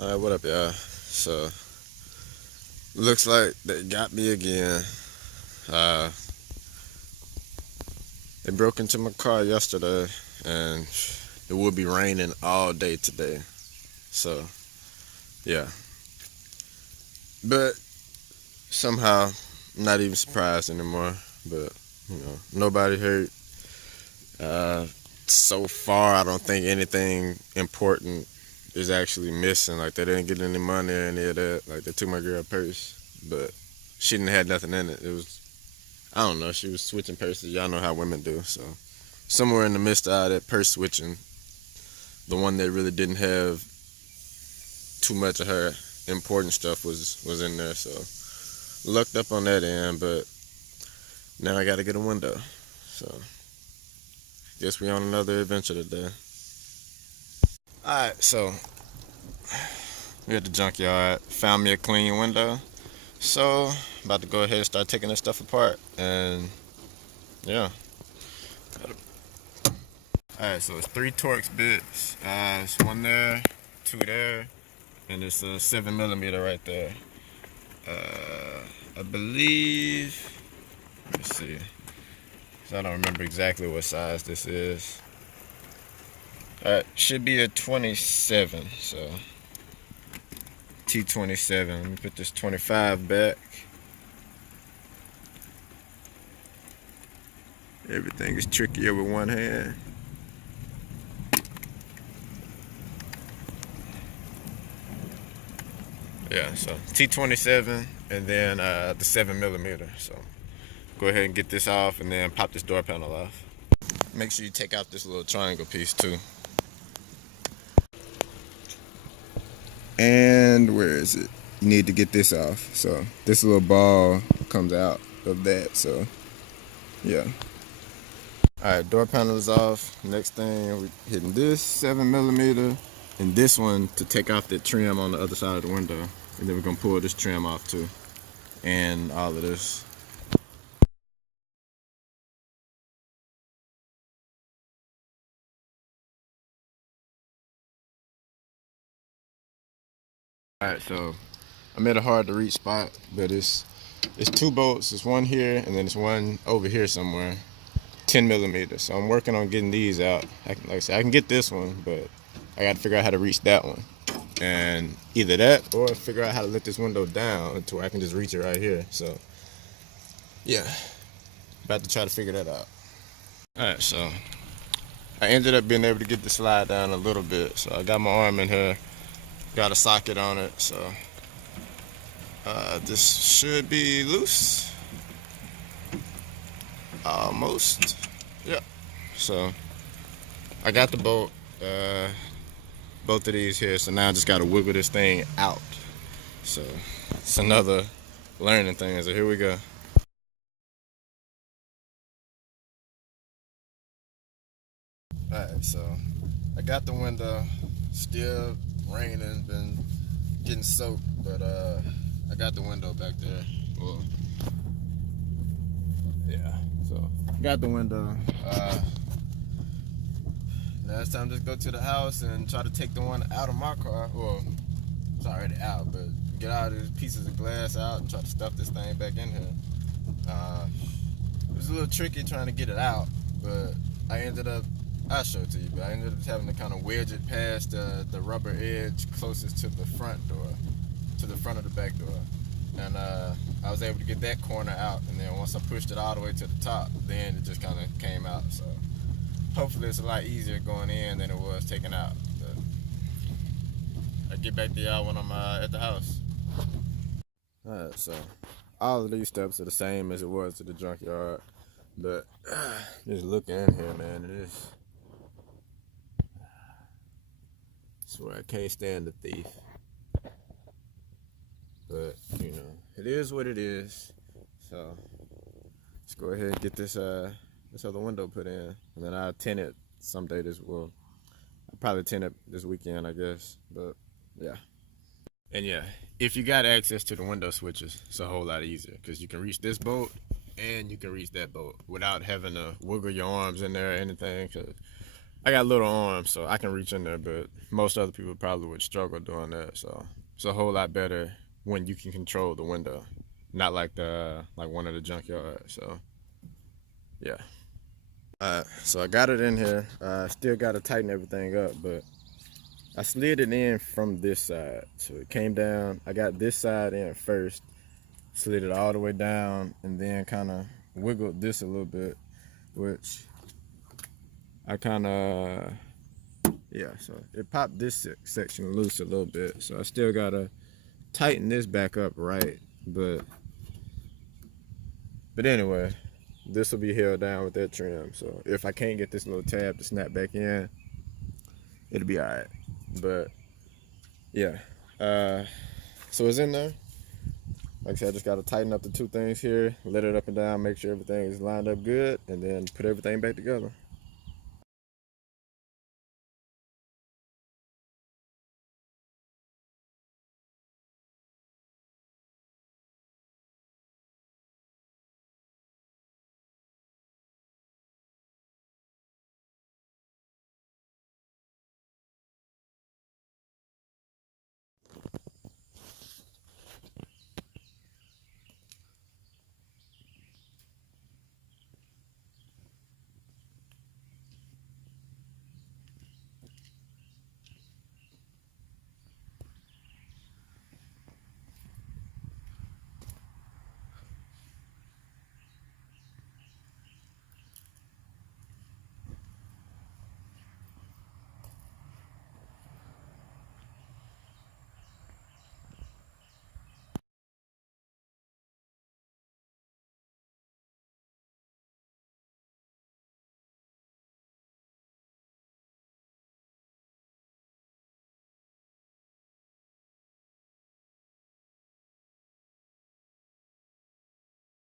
Alright, what up, y'all? So, looks like they got me again. Uh, they broke into my car yesterday, and it will be raining all day today. So, yeah. But somehow, I'm not even surprised anymore. But, nobody hurt. Uh, so far, I don't think anything important is actually missing. Like, they didn't get any money or any of that. Like, they took my girl purse, but she didn't have nothing in it. It was, I don't know, she was switching purses. Y'all know how women do. So, somewhere in the midst of all that purse switching, the one that really didn't have too much of her important stuff was in there. So, lucked up on that end, but now I got to get a window. So, guess we on another adventure today. Alright, so we at the junkyard, found me a clean window. So, about to go ahead and start taking this stuff apart. And, yeah. Alright, so it's 3 Torx bits. It's one there, 2 there, and it's a 7mm right there. I believe, let me see, 'cause I don't remember exactly what size this is. Alright, should be a 27, so T27. Let me put this 25 back. Everything is trickier with one hand. Yeah, so T27 and then the 7mm. So go ahead and get this off and then pop this door panel off. Make sure you take out this little triangle piece too. And where is it? You need to get this off. So this little ball comes out of that. So yeah. Alright, door panel is off. Next thing, we're hitting this 7mm and this one to take off the trim on the other side of the window. And then we're gonna pull this trim off too. And all of this. Alright, so I made a hard to reach spot, but it's 2 bolts. It's one here and then it's one over here somewhere. 10mm. So I'm working on getting these out. Like I said, I can get this one, but I got to figure out how to reach that one. And either that or figure out how to let this window down to where I can just reach it right here. So yeah, about to try to figure that out. Alright, so I ended up being able to get the slide down a little bit. So I got my arm in here, got a socket on it. So this should be loose. Almost. Yep. So I got the bolt, both of these here. So now I just got to wiggle this thing out. So it's another learning thing. So here we go. Alright, so I got the window. Still raining, been getting soaked, but I got the window back there. Well, yeah. So got the window. Now it's time to just go to the house and try to take the one out of my car. Well, it's already out, but get all these pieces of glass out and try to stuff this thing back in here. It was a little tricky trying to get it out, but I ended up, I'll show it to you, but I ended up having to kind of wedge it past the rubber edge closest to the front door, to the front of the back door. And I was able to get that corner out, and then once I pushed it all the way to the top, then it just kind of came out. So hopefully it's a lot easier going in than it was taking out. But I'll get back to y'all when I'm at the house. Alright, so all of these steps are the same as it was to the junkyard, but just looking in here, man, it is. I swear I can't stand the thief. But, it is what it is. So, let's go ahead and get this other window put in. And then I'll tint it someday I'll probably tint it this weekend, I guess. But, yeah. And yeah, if you got access to the window switches, it's a whole lot easier. Because you can reach this bolt and you can reach that bolt without having to wiggle your arms in there or anything. Cause I got little arms, so I can reach in there, but most other people probably would struggle doing that. So it's a whole lot better when you can control the window, not like one of the junkyard. So yeah. So I got it in here. Still got to tighten everything up, but I slid it in from this side. So it came down. I got this side in first, slid it all the way down, and then kind of wiggled this a little bit, which I kind of, yeah, so it popped this section loose a little bit. So I still got to tighten this back up right, but anyway, this will be held down with that trim. So if I can't get this little tab to snap back in, it'll be all right. But yeah, so it's in there. Like I said, I just got to tighten up the two things here, let it up and down, make sure everything is lined up good, and then put everything back together.